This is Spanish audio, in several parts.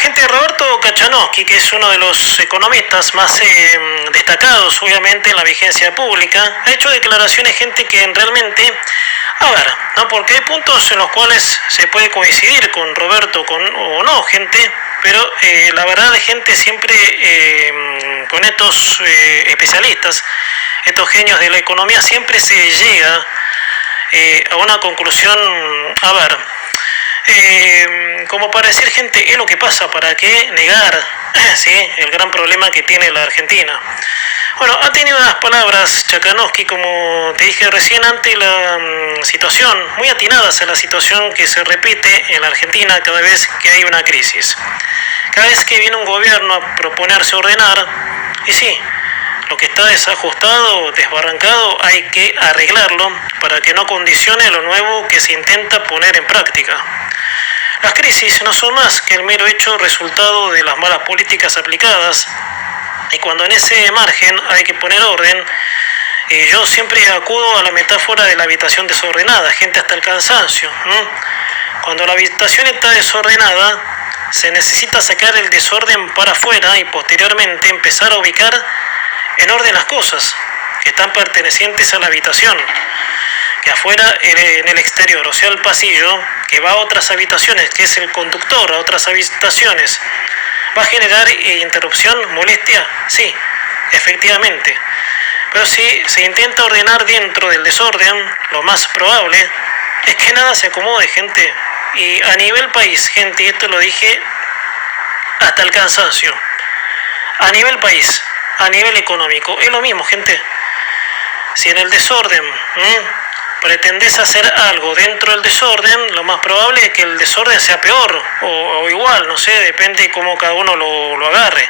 Gente, Roberto Kachanowski, que es uno de los economistas más destacados, obviamente, en la vigencia pública, ha hecho declaraciones, gente, que realmente, a ver, ¿no? Porque hay puntos en los cuales se puede coincidir con Roberto o no, gente, pero la verdad, gente, siempre con estos especialistas, estos genios de la economía, siempre se llega a una conclusión, a ver, como para decir, gente, es lo que pasa, ¿para qué negar ¿sí? el gran problema que tiene la Argentina? Bueno, ha tenido unas palabras Kachanowski, como te dije recién, ante la situación, muy atinadas a la situación que se repite en la Argentina cada vez que hay una crisis. Cada vez que viene un gobierno a proponerse ordenar, y sí, lo que está desajustado, desbarrancado, hay que arreglarlo para que no condicione lo nuevo que se intenta poner en práctica. Las crisis no son más que el mero hecho resultado de las malas políticas aplicadas, y cuando en ese margen hay que poner orden, yo siempre acudo a la metáfora de la habitación desordenada, gente, hasta el cansancio. Cuando la habitación está desordenada, se necesita sacar el desorden para afuera y posteriormente empezar a ubicar en orden las cosas que están pertenecientes a la habitación, que afuera en el exterior, o sea, el pasillo que va a otras habitaciones, que es el conductor a otras habitaciones, ¿va a generar interrupción, molestia? Sí, efectivamente. Pero si se intenta ordenar dentro del desorden, lo más probable es que nada se acomode, gente. Y a nivel país, gente, y esto lo dije hasta el cansancio, a nivel país, a nivel económico, es lo mismo, gente. Si en el desorden pretendés hacer algo dentro del desorden, lo más probable es que el desorden sea peor o igual, no sé, depende de cómo cada uno lo agarre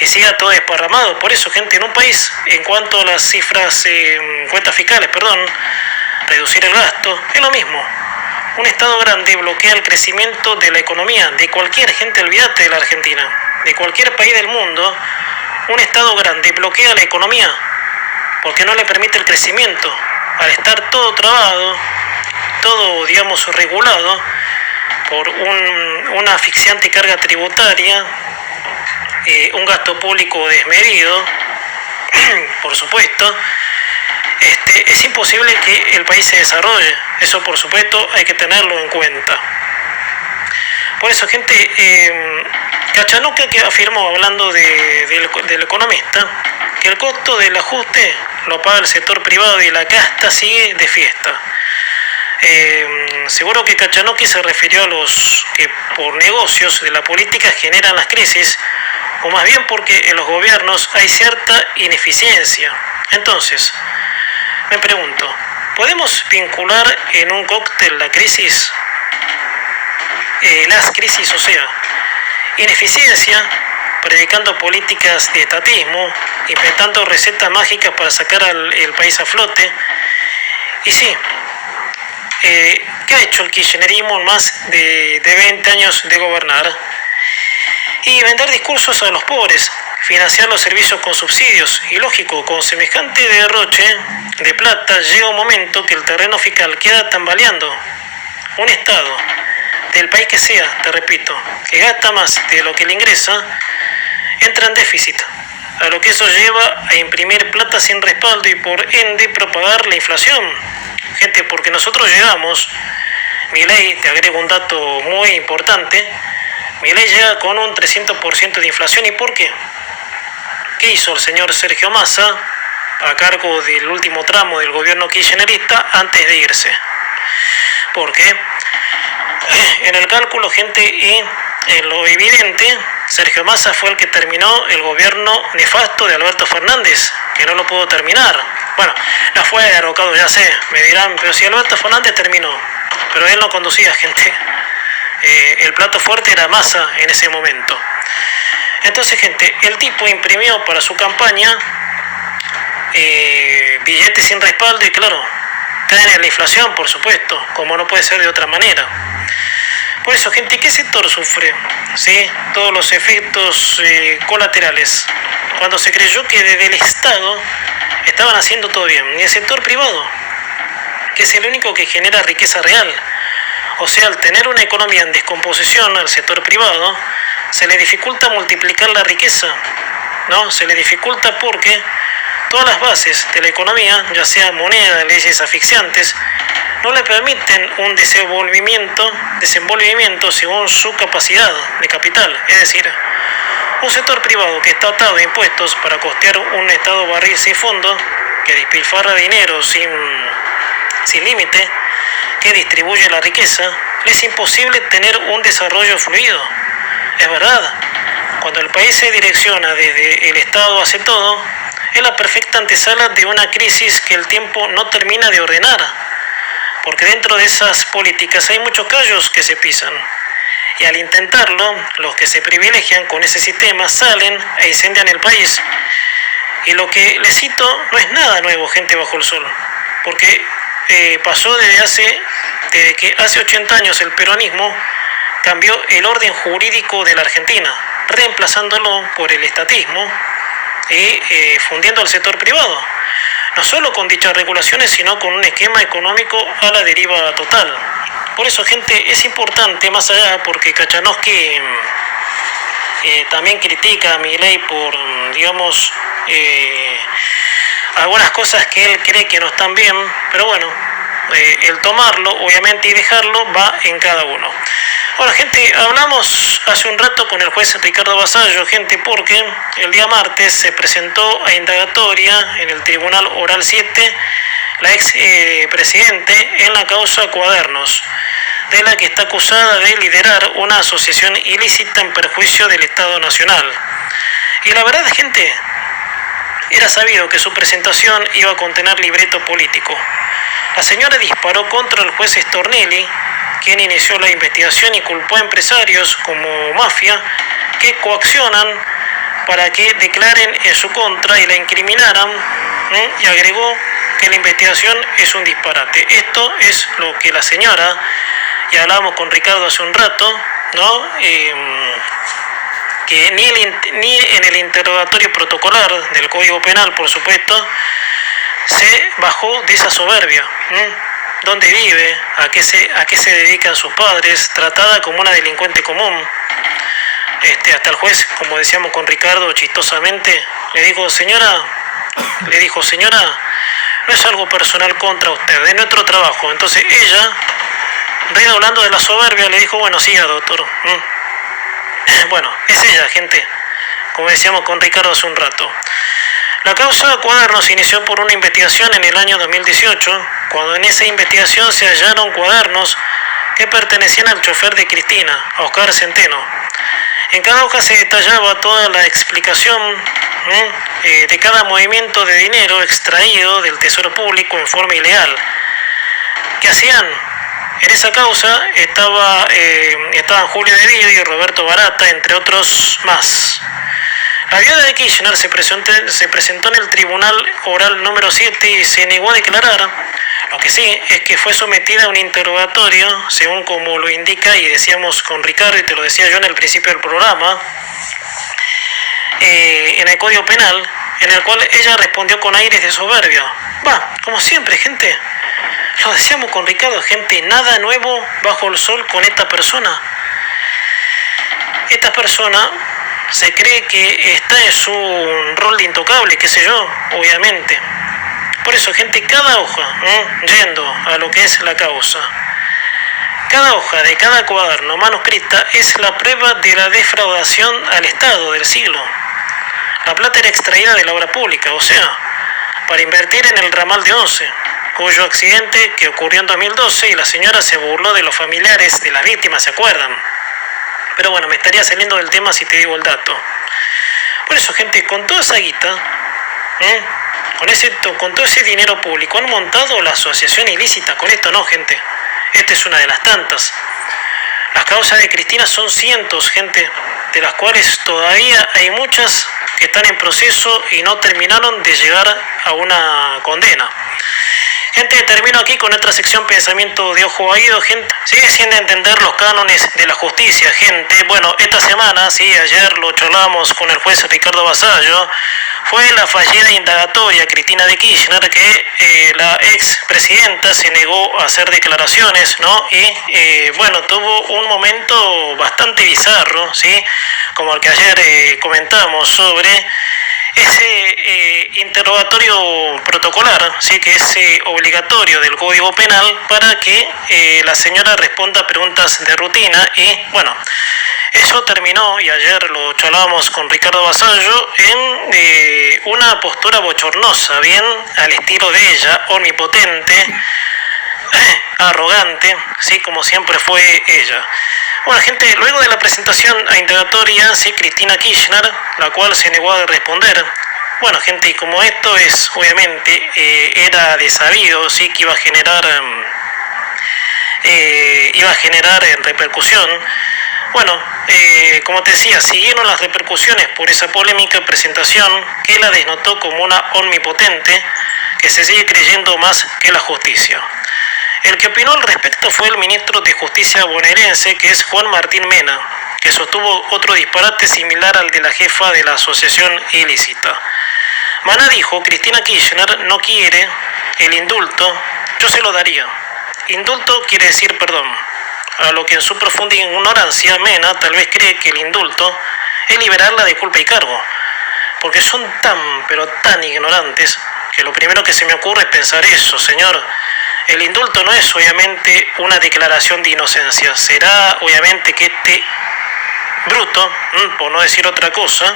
y siga todo desparramado. Por eso, gente, en un país, en cuanto a las cifras, cuentas fiscales, reducir el gasto, es lo mismo. Un Estado grande bloquea el crecimiento de la economía de cualquier, gente, olvídate de la Argentina, de cualquier país del mundo. Un Estado grande bloquea la economía porque no le permite el crecimiento. Al estar todo trabado, todo, digamos, regulado por una asfixiante carga tributaria, un gasto público desmedido, por supuesto, es imposible que el país se desarrolle. Eso, por supuesto, hay que tenerlo en cuenta. Por eso, gente, Kachanowski, que afirmó, hablando del economista, que el costo del ajuste lo paga el sector privado y la casta sigue de fiesta. Seguro que Kachanowski se refirió a los que por negocios de la política generan las crisis, o más bien porque en los gobiernos hay cierta ineficiencia. Entonces, me pregunto, ¿podemos vincular en un cóctel la crisis? Las crisis, o sea, ineficiencia, predicando políticas de estatismo, inventando recetas mágicas para sacar el país a flote. Y sí, ¿qué ha hecho el kirchnerismo en más de 20 años de gobernar? Y vender discursos a los pobres, financiar los servicios con subsidios. Y lógico, con semejante derroche de plata, llega un momento que el terreno fiscal queda tambaleando. Un Estado, del país que sea, te repito, que gasta más de lo que le ingresa, entra en déficit, a lo que eso lleva a imprimir plata sin respaldo y por ende propagar la inflación. Gente, porque nosotros llegamos, Milei, te agrego un dato muy importante, Milei llega con un 300% de inflación. ¿Y por qué? ¿Qué hizo el señor Sergio Massa a cargo del último tramo del gobierno kirchnerista antes de irse? Porque en el cálculo, gente, y en lo evidente, Sergio Massa fue el que terminó el gobierno nefasto de Alberto Fernández, que no lo pudo terminar. Bueno, la fue derrocado, ya sé, me dirán, pero si Alberto Fernández terminó, pero él no conducía, gente. El plato fuerte era Massa en ese momento. Entonces, gente, el tipo imprimió para su campaña billetes sin respaldo y, claro, caen en la inflación, por supuesto, como no puede ser de otra manera. Por eso, gente, ¿qué sector sufre? ¿Sí? Todos los efectos colaterales. Cuando se creyó que desde el Estado estaban haciendo todo bien. Y el sector privado, que es el único que genera riqueza real. O sea, al tener una economía en descomposición, al sector privado, se le dificulta multiplicar la riqueza, ¿no? Se le dificulta porque todas las bases de la economía, ya sea moneda, leyes asfixiantes, no le permiten un desenvolvimiento según su capacidad de capital. Es decir, un sector privado que está atado a impuestos para costear un Estado barril sin fondo, que despilfarra dinero sin límite, que distribuye la riqueza, le es imposible tener un desarrollo fluido. Es verdad, cuando el país se direcciona desde el Estado hace todo, es la perfecta antesala de una crisis que el tiempo no termina de ordenar, porque dentro de esas políticas hay muchos callos que se pisan. Y al intentarlo, los que se privilegian con ese sistema salen e incendian el país. Y lo que les cito no es nada nuevo, gente bajo el sol, porque pasó desde que hace 80 años el peronismo cambió el orden jurídico de la Argentina, reemplazándolo por el estatismo y fundiendo al sector privado. No solo con dichas regulaciones, sino con un esquema económico a la deriva total. Por eso, gente, es importante, más allá, porque Kachanowski también critica a Milei por, digamos, algunas cosas que él cree que no están bien, pero bueno, el tomarlo, obviamente, y dejarlo va en cada uno. Bueno, gente, hablamos hace un rato con el juez Ricardo Basallo, gente, porque el día martes se presentó a indagatoria en el Tribunal Oral 7 la ex presidente en la causa Cuadernos, de la que está acusada de liderar una asociación ilícita en perjuicio del Estado Nacional. Y la verdad, gente, era sabido que su presentación iba a contener libreto político. La señora disparó contra el juez Stornelli, quien inició la investigación y culpó a empresarios como mafia que coaccionan para que declaren en su contra y la incriminaran, y agregó que la investigación es un disparate. Esto es lo que la señora, y hablábamos con Ricardo hace un rato, ¿no? Que ni en el interrogatorio protocolar del Código Penal, por supuesto, se bajó de esa soberbia. ¿Dónde vive? ¿A qué se dedican sus padres? Tratada como una delincuente común. Hasta el juez, como decíamos con Ricardo, chistosamente, le dijo, señora, no es algo personal contra usted, es nuestro trabajo. Entonces ella, redoblando de la soberbia, le dijo, bueno, siga, doctor. Bueno, es ella, gente, como decíamos con Ricardo hace un rato. La causa Cuadernos inició por una investigación en el año 2018, cuando en esa investigación se hallaron cuadernos que pertenecían al chofer de Cristina, a Oscar Centeno. En cada hoja se detallaba toda la explicación de cada movimiento de dinero extraído del Tesoro Público en forma ilegal. ¿Qué hacían? En esa causa estaban Julio De Vido y Roberto Barata, entre otros más. La viuda de Kirchner se presentó en el Tribunal Oral número 7 y se negó a declarar. Lo que sí es que fue sometida a un interrogatorio, según como lo indica, y decíamos con Ricardo, y te lo decía yo en el principio del programa, en el Código Penal, en el cual ella respondió con aires de soberbia. Como siempre, gente, lo decíamos con Ricardo, gente, nada nuevo bajo el sol con esta persona. Esta persona se cree que está en su rol de intocable, qué sé yo, obviamente. Por eso, gente, cada hoja, yendo a lo que es la causa, cada hoja de cada cuaderno manuscrita es la prueba de la defraudación al Estado del siglo. La plata era extraída de la obra pública, o sea, para invertir en el ramal de Once, cuyo accidente que ocurrió en 2012 y la señora se burló de los familiares de las víctimas, ¿se acuerdan? Pero bueno, me estaría saliendo del tema si te digo el dato. Por eso, gente, con toda esa guita, con todo ese dinero público, han montado la asociación ilícita. Con esto no, gente. Esta es una de las tantas. Las causas de Cristina son cientos, gente, de las cuales todavía hay muchas que están en proceso y no terminaron de llegar a una condena. Gente, termino aquí con otra sección Pensamiento de Ojo Oído, gente. Sigue sin entender los cánones de la justicia, gente. Bueno, esta semana, sí, ayer lo charlamos con el juez Ricardo Vasallo, fue la fallida indagatoria Cristina de Kirchner, que la ex presidenta se negó a hacer declaraciones, ¿no? Y bueno, tuvo un momento bastante bizarro, ¿sí? Como el que ayer comentamos sobre ese interrogatorio protocolar, sí, que es obligatorio del Código Penal para que la señora responda a preguntas de rutina. Y bueno, eso terminó, y ayer lo charlábamos con Ricardo Vasallo, en una postura bochornosa, bien al estilo de ella, omnipotente, arrogante, sí, como siempre fue ella. Bueno, gente, luego de la presentación a indagatoria, sí, Cristina Kirchner, la cual se negó a responder. Bueno, gente, y como esto es, obviamente, era de sabido, sí, que iba a generar repercusión. Bueno, como te decía, siguieron las repercusiones por esa polémica presentación que la desnotó como una omnipotente que se sigue creyendo más que la justicia. El que opinó al respecto fue el ministro de Justicia bonaerense, que es Juan Martín Mena, que sostuvo otro disparate similar al de la jefa de la asociación ilícita. Mena dijo: Cristina Kirchner no quiere el indulto, yo se lo daría. Indulto quiere decir perdón. A lo que en su profunda ignorancia Mena tal vez cree que el indulto es liberarla de culpa y cargo, porque son tan, pero tan ignorantes, que lo primero que se me ocurre es pensar eso, señor. El indulto no es obviamente una declaración de inocencia, será obviamente que este bruto, por no decir otra cosa,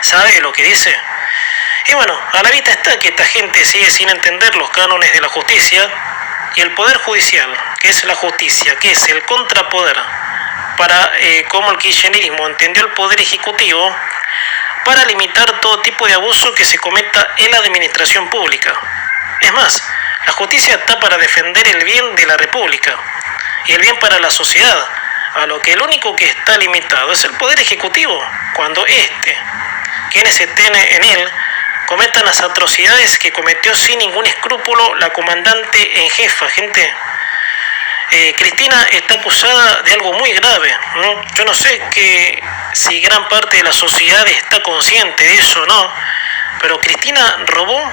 sabe lo que dice. Y bueno, a la vista está que esta gente sigue sin entender los cánones de la justicia, y el Poder Judicial, que es la justicia, que es el contrapoder, para como el kirchnerismo entendió el Poder Ejecutivo, para limitar todo tipo de abuso que se cometa en la administración pública. Es más, la justicia está para defender el bien de la República y el bien para la sociedad, a lo que el único que está limitado es el Poder Ejecutivo, cuando quienes estén en él, cometan las atrocidades que cometió sin ningún escrúpulo la comandante en jefa, gente. Cristina está acusada de algo muy grave, ¿no? Yo no sé si gran parte de la sociedad está consciente de eso o no, pero Cristina robó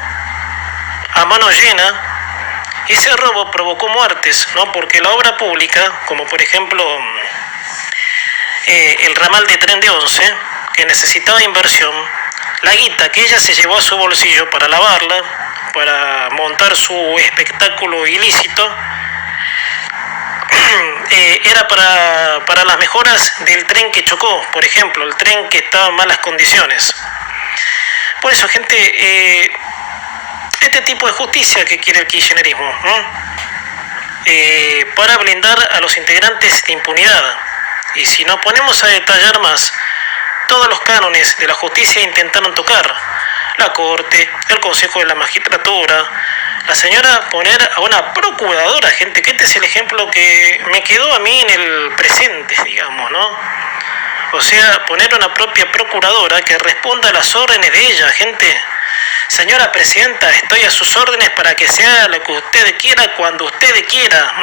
a mano llena. Y ese robo provocó muertes, ¿no? Porque la obra pública, como por ejemplo el ramal de tren de Once, que necesitaba inversión, la guita que ella se llevó a su bolsillo para lavarla, para montar su espectáculo ilícito, era para las mejoras del tren que chocó, por ejemplo, el tren que estaba en malas condiciones. Por eso, gente, este tipo de justicia que quiere el kirchnerismo, ¿no? Para blindar a los integrantes de impunidad. Y si nos ponemos a detallar más, todos los cánones de la justicia intentaron tocar: la Corte, el Consejo de la Magistratura, la señora poner a una procuradora, gente, que este es el ejemplo que me quedó a mí en el presente, digamos, ¿no? O sea, poner una propia procuradora que responda a las órdenes de ella, gente. Señora presidenta, estoy a sus órdenes para que se haga lo que usted quiera, cuando usted quiera.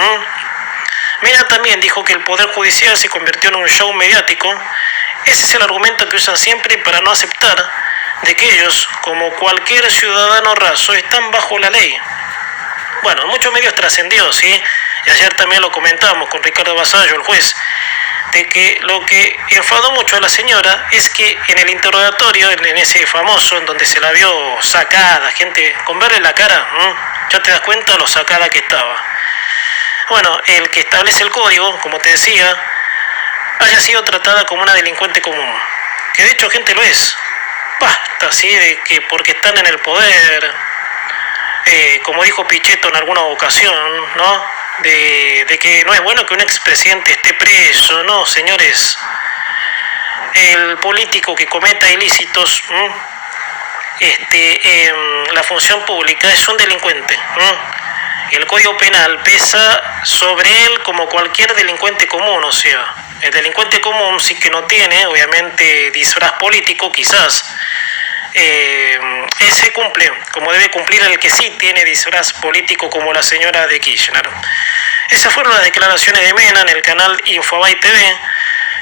Mira, también dijo que el Poder Judicial se convirtió en un show mediático. Ese es el argumento que usan siempre para no aceptar de que ellos, como cualquier ciudadano raso, están bajo la ley. Bueno, en muchos medios trascendió, ¿sí? Y ayer también lo comentamos con Ricardo Vasallo, el juez, de que lo que enfadó mucho a la señora es que en el interrogatorio, en ese famoso, en donde se la vio sacada, gente, con verle la cara, ya te das cuenta lo sacada que estaba. Bueno, el que establece el código, como te decía, haya sido tratada como una delincuente común, que de hecho, gente, lo es. Basta, ¿sí?, de que porque están en el poder, como dijo Pichetto en alguna ocasión, ¿no?, de que no es bueno que un expresidente esté preso. No, señores, el político que cometa ilícitos en la función pública es un delincuente. El Código Penal pesa sobre él como cualquier delincuente común. O sea, el delincuente común sí que no tiene, obviamente, disfraz político, quizás, ese cumple como debe cumplir el que sí tiene disfraz político como la señora de Kirchner. Esas fueron las declaraciones de Mena en el canal Infobae TV,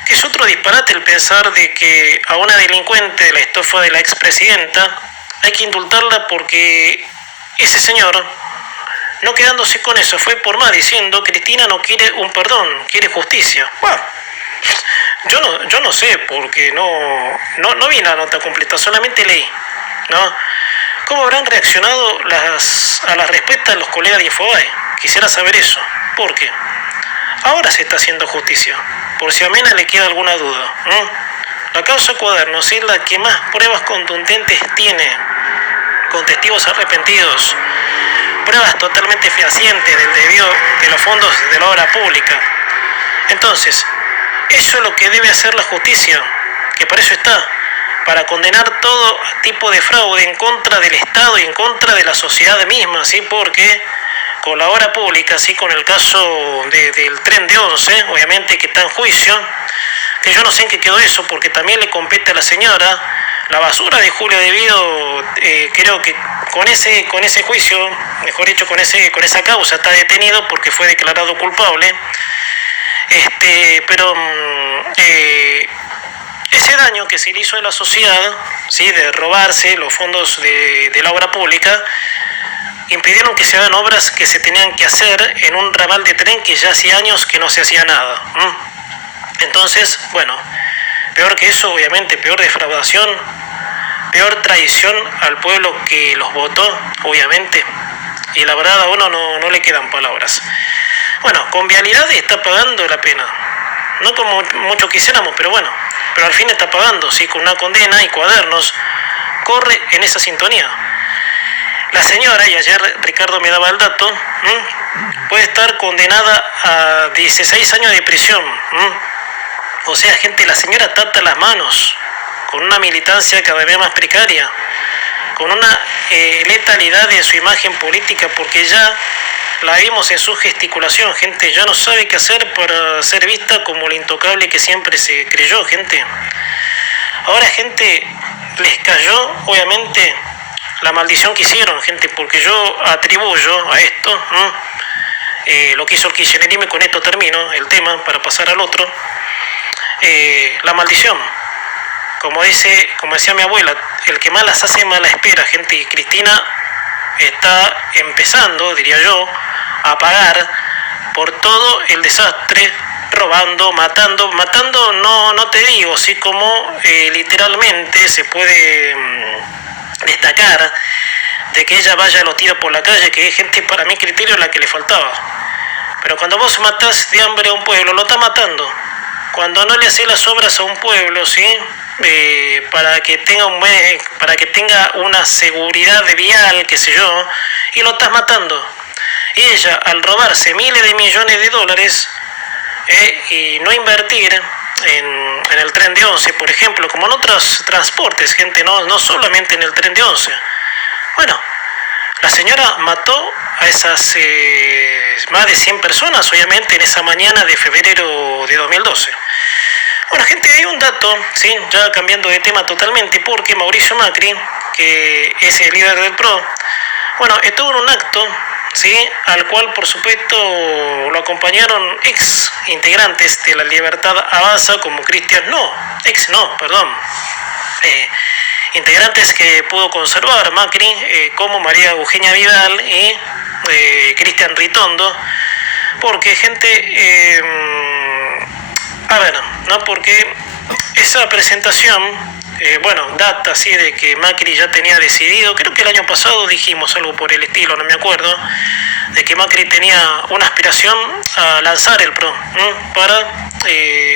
que es otro disparate el pensar de que a una delincuente de la estofa de la expresidenta hay que indultarla porque ese señor, no quedándose con eso, fue por más diciendo Cristina no quiere un perdón, quiere justicia. Bueno, yo no sé, porque no vi la nota completa, solamente leí, ¿no? ¿Cómo habrán reaccionado a las respuestas de los colegas de Infobae? Quisiera saber eso. ¿Por qué? Ahora se está haciendo justicia, por si a Mena le queda alguna duda, ¿no? La causa Cuadernos es la que más pruebas contundentes tiene, con testigos arrepentidos, pruebas totalmente fehacientes del desvío de los fondos de la obra pública. Entonces, eso es lo que debe hacer la justicia, que para eso está, para condenar todo tipo de fraude en contra del Estado y en contra de la sociedad misma, ¿sí? Porque con la obra pública, ¿sí? Con el caso del tren de Once, obviamente que está en juicio, que yo no sé en qué quedó eso, porque también le compete a la señora. La basura de Julio De Vido, creo que con ese juicio, mejor dicho, con esa causa está detenido porque fue declarado culpable. Pero ese daño que se le hizo a la sociedad, ¿sí? De robarse los fondos de la obra pública, impidieron que se hagan obras que se tenían que hacer en un ramal de tren que ya hacía años que no se hacía nada. Entonces, bueno, peor que eso, obviamente, peor defraudación, peor traición al pueblo que los votó, obviamente, y la verdad a uno no le quedan palabras. Bueno, con Vialidad está pagando la pena, no como mucho quisiéramos, pero bueno, pero al fin está pagando, sí, con una condena, y Cuadernos corre en esa sintonía. La señora, y ayer Ricardo me daba el dato, puede estar condenada a 16 años de prisión. O sea, gente, la señora trata las manos, con una militancia cada vez más precaria, con una letalidad de su imagen política, porque ya la vimos en su gesticulación, gente, ya no sabe qué hacer para ser vista como la intocable que siempre se creyó, gente. Ahora, gente, les cayó, obviamente, la maldición que hicieron, gente, porque yo atribuyo a esto, lo que hizo el kirchnerismo, y con esto termino el tema para pasar al otro, la maldición. Como decía mi abuela, el que malas hace mala espera, gente, y Cristina está empezando, diría yo, a pagar por todo el desastre, robando, matando, no te digo, sí, como literalmente se puede destacar de que ella vaya a los tiros por la calle, que es gente, para mi criterio, la que le faltaba. Pero cuando vos matás de hambre a un pueblo, lo estás matando. Cuando no le haces las obras a un pueblo, ¿sí? Para que tenga una seguridad vial, qué sé yo, y lo estás matando. Y ella, al robarse miles de millones de dólares y no invertir en el tren de Once, por ejemplo, como en otros transportes, gente, no solamente en el tren de Once. Bueno, la señora mató a esas más de 100 personas, obviamente, en esa mañana de febrero de 2012. Bueno, gente, hay un dato, ¿sí? Ya cambiando de tema totalmente, porque Mauricio Macri, que es el líder del PRO, bueno, estuvo en un acto, ¿sí? Al cual, por supuesto, lo acompañaron ex integrantes de La Libertad Avanza, como integrantes que pudo conservar Macri, como María Eugenia Vidal y Cristian Ritondo, porque, gente, porque esa presentación, data así de que Macri ya tenía decidido, creo que el año pasado dijimos algo por el estilo, no me acuerdo, de que Macri tenía una aspiración a lanzar el PRO, para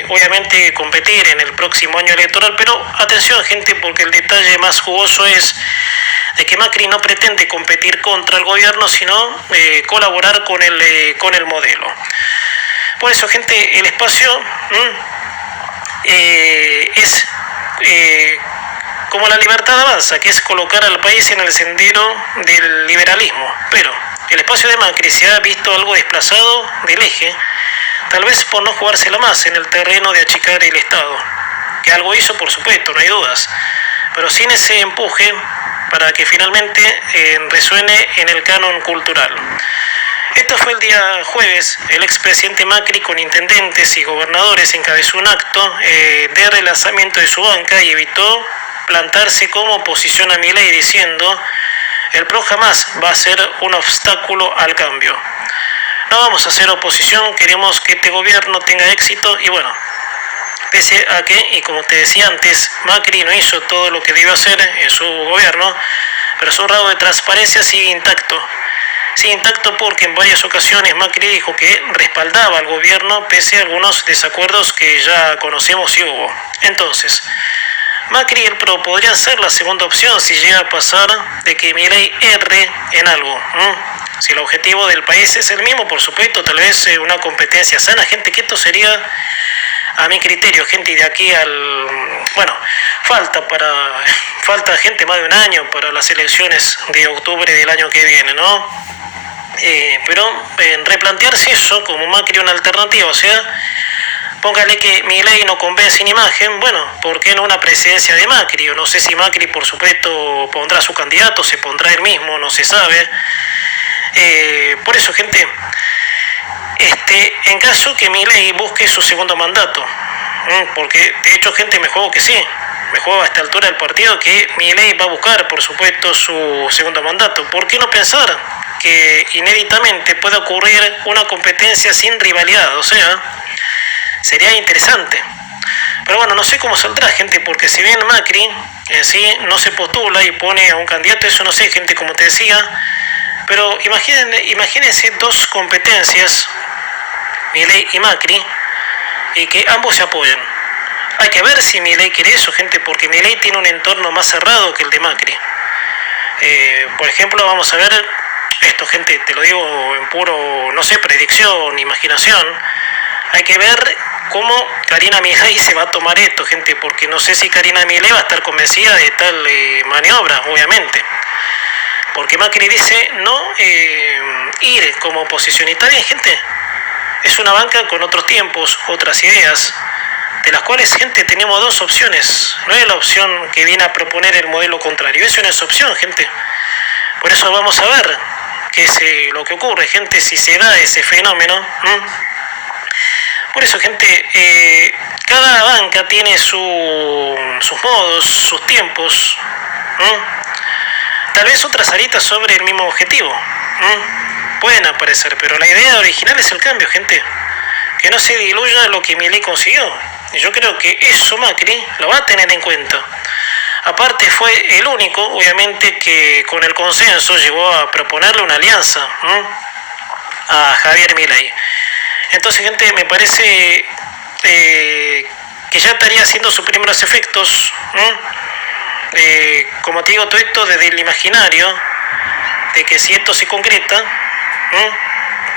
obviamente competir en el próximo año electoral. Pero atención, gente, porque el detalle más jugoso es de que Macri no pretende competir contra el gobierno, sino colaborar con el modelo. Por eso, gente, el espacio es como La Libertad Avanza, que es colocar al país en el sendero del liberalismo. Pero el espacio de Macri se ha visto algo desplazado del eje, tal vez por no jugársela más en el terreno de achicar el Estado, que algo hizo, por supuesto, no hay dudas, pero sin ese empuje para que finalmente resuene en el canon cultural. Esto fue el día jueves. El expresidente Macri con intendentes y gobernadores encabezó un acto de relanzamiento de su banca y evitó plantarse como oposición a Milei diciendo: el PRO jamás va a ser un obstáculo al cambio. No vamos a hacer oposición, queremos que este gobierno tenga éxito y bueno, pese a que, y como te decía antes, Macri no hizo todo lo que debió hacer en su gobierno, pero su grado de transparencia sigue intacto. Sigue intacto porque en varias ocasiones Macri dijo que respaldaba al gobierno pese a algunos desacuerdos que ya conocemos y hubo. Entonces, Macri y el PRO podrían ser la segunda opción si llega a pasar de que Milei erre en algo. Si el objetivo del país es el mismo, por supuesto, tal vez una competencia sana, gente, que esto sería, a mi criterio, gente, de aquí al... Bueno, falta gente más de un año para las elecciones de octubre del año que viene, ¿no? Pero replantearse eso como Macri una alternativa, o sea, póngale que Milei no convence en imagen, bueno, ¿por qué no una presidencia de Macri? O no sé si Macri, por supuesto, pondrá su candidato, se pondrá él mismo, no se sabe. Por eso, gente, en caso que Milei busque su segundo mandato, porque de hecho, gente, me juego que sí, me juego a esta altura del partido que Milei va a buscar, por supuesto, su segundo mandato. ¿Por qué no pensar que inéditamente puede ocurrir una competencia sin rivalidad? O sea, sería interesante. Pero bueno, no sé cómo saldrá, gente, porque si bien Macri en sí no se postula y pone a un candidato, eso no sé, gente, como te decía, pero imagínense dos competencias, Milei y Macri, y que ambos se apoyan. Hay que ver si Milei quiere eso, gente, porque Milei tiene un entorno más cerrado que el de Macri. Por ejemplo, vamos a ver esto, gente, te lo digo en puro, no sé, predicción, imaginación. Hay que ver cómo Karina Milei se va a tomar esto, gente, porque no sé si Karina Milei va a estar convencida de tal maniobra, obviamente. Porque Macri dice no ir como oposición. Y está bien, gente, es una banca con otros tiempos, otras ideas, de las cuales, gente, tenemos dos opciones. No es la opción que viene a proponer el modelo contrario, eso no es opción, gente. Por eso vamos a ver qué es lo que ocurre, gente, si se da ese fenómeno. Por eso, gente, cada banca tiene sus modos, sus tiempos. Tal vez otras aritas sobre el mismo objetivo pueden aparecer, pero la idea original es el cambio, gente. Que no se diluya lo que Milei consiguió. Y yo creo que eso Macri lo va a tener en cuenta. Aparte, fue el único, obviamente, que con el consenso llegó a proponerle una alianza a Javier Milei. Entonces, gente, me parece que ya estaría haciendo sus primeros efectos. Como te digo, todo esto desde el imaginario, de que si esto se concreta,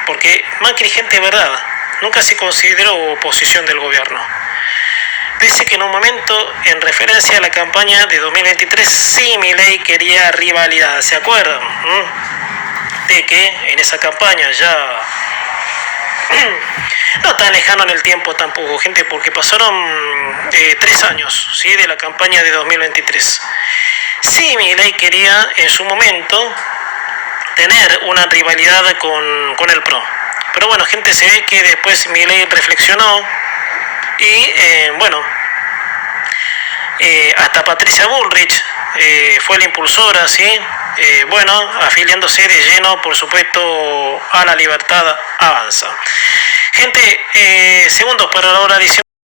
porque Macri, gente, de verdad, nunca se consideró oposición del gobierno. Pese que en un momento, en referencia a la campaña de 2023, sí Milei quería rivalidad, ¿se acuerdan? De que en esa campaña ya... no tan lejano en el tiempo tampoco, gente, porque pasaron 3 años, ¿sí?, de la campaña de 2023. Sí, Milei quería en su momento tener una rivalidad con el PRO. Pero bueno, gente, se ve que después Milei reflexionó y hasta Patricia Bullrich fue la impulsora, ¿sí? Afiliándose de lleno, por supuesto, a La Libertad Avanza. Gente, segundos para la hora 19.